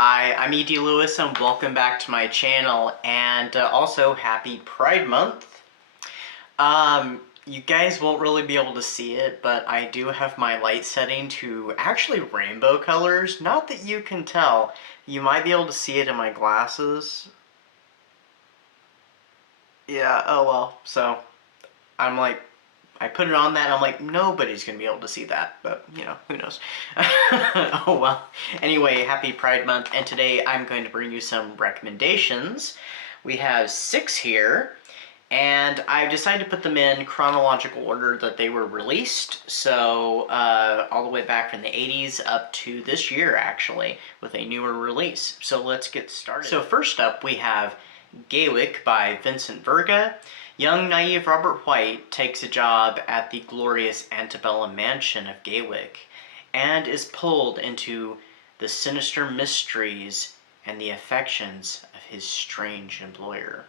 Hi, I'm E.D. Lewis and welcome back to my channel, and also happy Pride Month. You guys won't really be able to see it, but I do have my light setting to actually rainbow colors. Not that you can tell. You might be able to see it in my glasses. Yeah, oh well. So, I'm like, I put it on that and I'm like, nobody's gonna be able to see that, but you know, who knows. Oh well. Anyway, happy Pride Month, and today I'm going to bring you some recommendations. We have 6 here, and I've decided to put them in chronological order that they were released, so all the way back from the 80s up to this year, actually, with a newer release. So let's get started. So first up, we have Gaywyck by Vincent Verga. Young, naive Robert White takes a job at the glorious antebellum mansion of Gaywyck and is pulled into the sinister mysteries and the affections of his strange employer.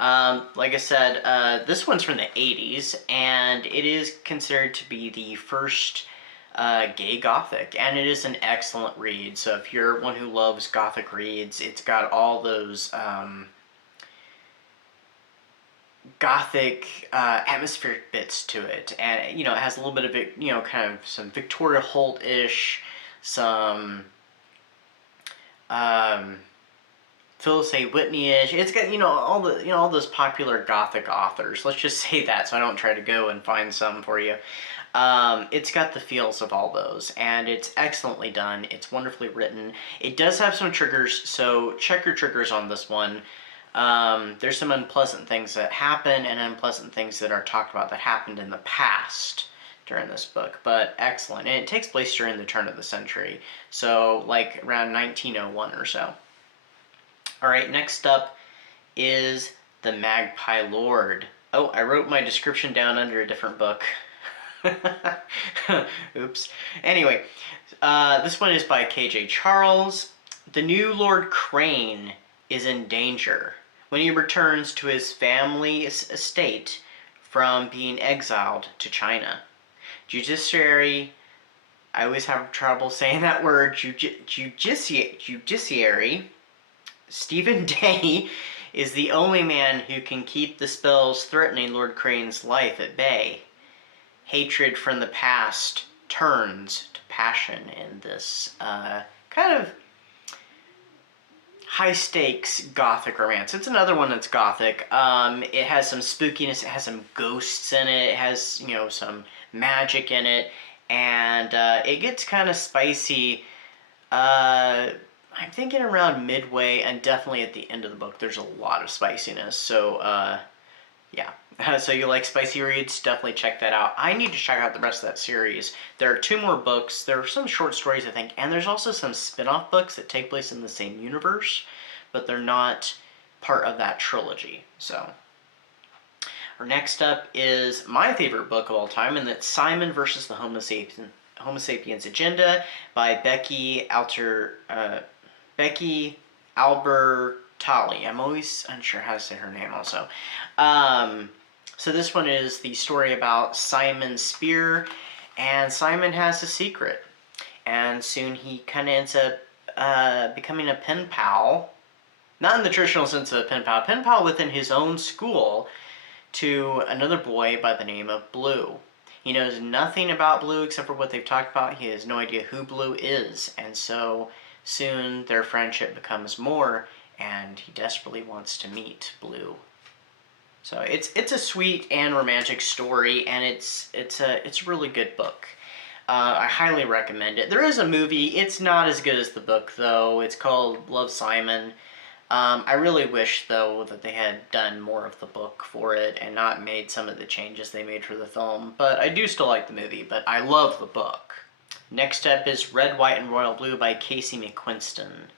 Like I said, this one's from the 80s, and it is considered to be the first gay Gothic, and it is an excellent read. So if you're one who loves Gothic reads, it's got all those Gothic atmospheric bits to it, and it has a little bit of it, kind of some Victoria Holt-ish, some Phyllis A. Whitney-ish. It's got all those popular Gothic authors. Let's just say that, so I don't try to go and find some for you. It's got the feels of all those, and it's excellently done. It's wonderfully written. It does have some triggers, so check your triggers on this one. There's some unpleasant things that happen and unpleasant things that are talked about that happened in the past during this book, but excellent. And it takes place during the turn of the century, so like around 1901 or so. Alright, next up is The Magpie Lord. Oh, I wrote my description down under a different book. Oops. Anyway, this one is by K.J. Charles. The new Lord Crane is in danger when he returns to his family's estate from being exiled to China. Judiciary, I always have trouble saying that word, judiciary, Stephen Day is the only man who can keep the spells threatening Lord Crane's life at bay. Hatred from the past turns to passion in this kind of high-stakes Gothic romance. It's another one that's Gothic. It has some spookiness, it has some ghosts in it, it has, some magic in it, and it gets kind of spicy. I'm thinking around midway, and definitely at the end of the book, there's a lot of spiciness, so, yeah. So you like spicy reads, definitely check that out. I need to check out the rest of that series. There are 2 more books. There are some short stories, I think, and there's also some spin-off books that take place in the same universe, but they're not part of that trilogy. So, our next up is my favorite book of all time, and that's Simon versus the Homo Sapiens Agenda by Becky Albertalli. I'm always unsure how to say her name also. So this one is the story about Simon Spear, and Simon has a secret, and soon he kind of ends up becoming a pen pal, not in the traditional sense of a pen pal within his own school, to another boy by the name of Blue. He knows nothing about Blue except for what they've talked about. He has no idea who Blue is, and so soon their friendship becomes more, and he desperately wants to meet Blue. So it's a sweet and romantic story, and it's a really good book. I highly recommend it. There is a movie. It's not as good as the book, though. It's called Love, Simon. I really wish, though, that they had done more of the book for it and not made some of the changes they made for the film. But I do still like the movie, but I love the book. Next up is Red, White, and Royal Blue by Casey McQuiston.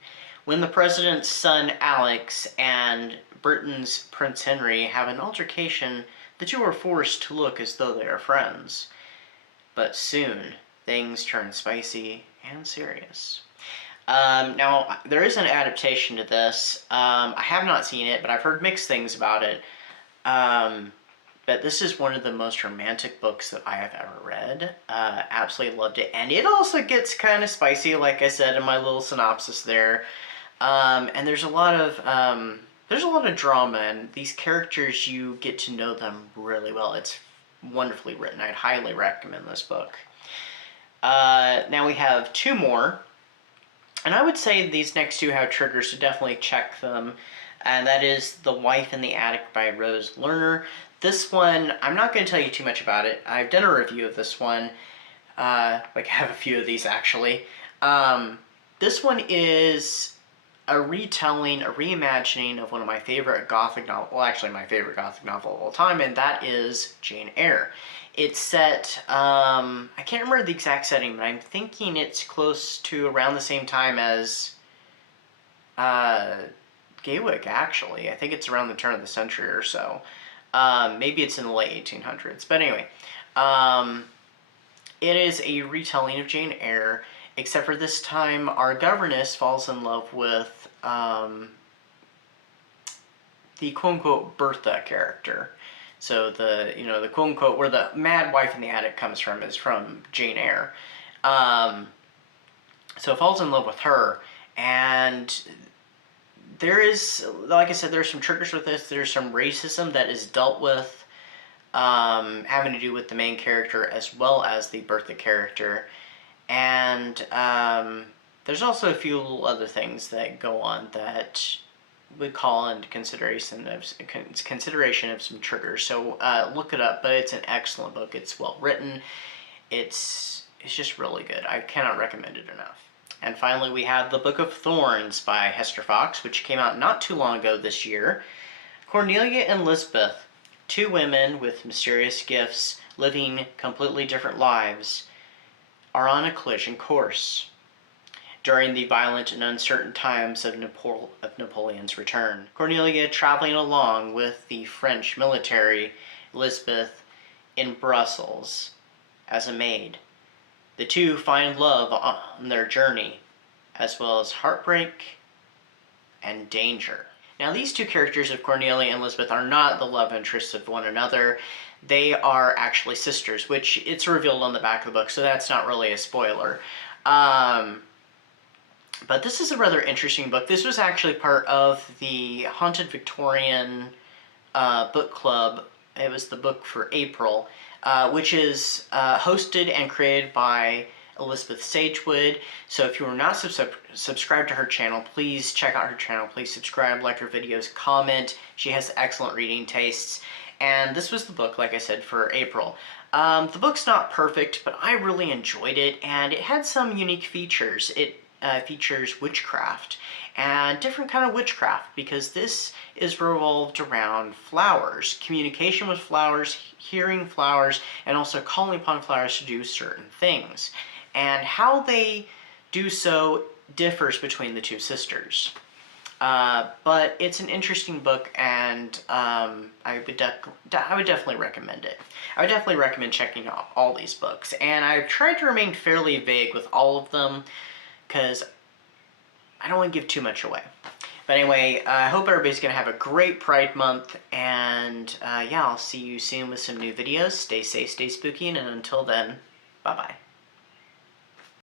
When the president's son, Alex, and Britain's Prince Henry have an altercation, the 2 are forced to look as though they are friends. But soon, things turn spicy and serious. Now, there is an adaptation to this. I have not seen it, but I've heard mixed things about it. but this is one of the most romantic books that I have ever read. Absolutely loved it. And it also gets kind of spicy, like I said in my little synopsis there. And there's a lot of drama, and these characters, you get to know them really well. It's wonderfully written. I'd highly recommend this book. Now we have two more, and I would say these next two have triggers, so definitely check them. And that is The Wife in the Attic by Rose Lerner. This one, I'm not going to tell you too much about it. I've done a review of this one. I have a few of these, actually. This one is a retelling, a reimagining of one of my favorite Gothic novels, well, actually my favorite Gothic novel of all time, and that is Jane Eyre. It's set, I can't remember the exact setting, but I'm thinking it's close to around the same time as Gaywyck, actually. I think it's around the turn of the century or so. Maybe it's in the late 1800s. But anyway, it is a retelling of Jane Eyre, except for this time our governess falls in love with the quote-unquote Bertha character. So the quote-unquote, where the mad wife in the attic comes from, is from Jane Eyre. So falls in love with her, and there is, like I said, there's some triggers with this. There's some racism that is dealt with, having to do with the main character as well as the Bertha character. And there's also a few little other things that go on that would call into consideration of some triggers. So look it up, but it's an excellent book. It's well written. It's just really good. I cannot recommend it enough. And finally, we have The Book of Thorns by Hester Fox, which came out not too long ago this year. Cornelia and Lisbeth, two women with mysterious gifts, living completely different lives, are on a collision course during the violent and uncertain times of Napoleon's return. Cornelia traveling along with the French military, Lisbeth in Brussels as a maid. The two find love on their journey, as well as heartbreak and danger. Now, these two characters of Cornelia and Lisbeth are not the love interests of one another. They are actually sisters, which it's revealed on the back of the book, so that's not really a spoiler. But this is a rather interesting book. This was actually part of the Haunted Victorian book club. It was the book for April, which is hosted and created by Elizabeth Sagewood. So if you are not subscribed to her channel, please check out her channel. Please subscribe, like her videos, comment. She has excellent reading tastes. And this was the book, like I said, for April. The book's not perfect, but I really enjoyed it, and it had some unique features. It features witchcraft, and different kind of witchcraft, because this is revolved around flowers, communication with flowers, hearing flowers, and also calling upon flowers to do certain things. And how they do so differs between the two sisters. But it's an interesting book, and I would definitely recommend it. I would definitely recommend checking out all these books, and I've tried to remain fairly vague with all of them, because I don't want to give too much away. But anyway, I hope everybody's going to have a great Pride Month, and yeah, I'll see you soon with some new videos. Stay safe, stay spooky, and until then, bye-bye.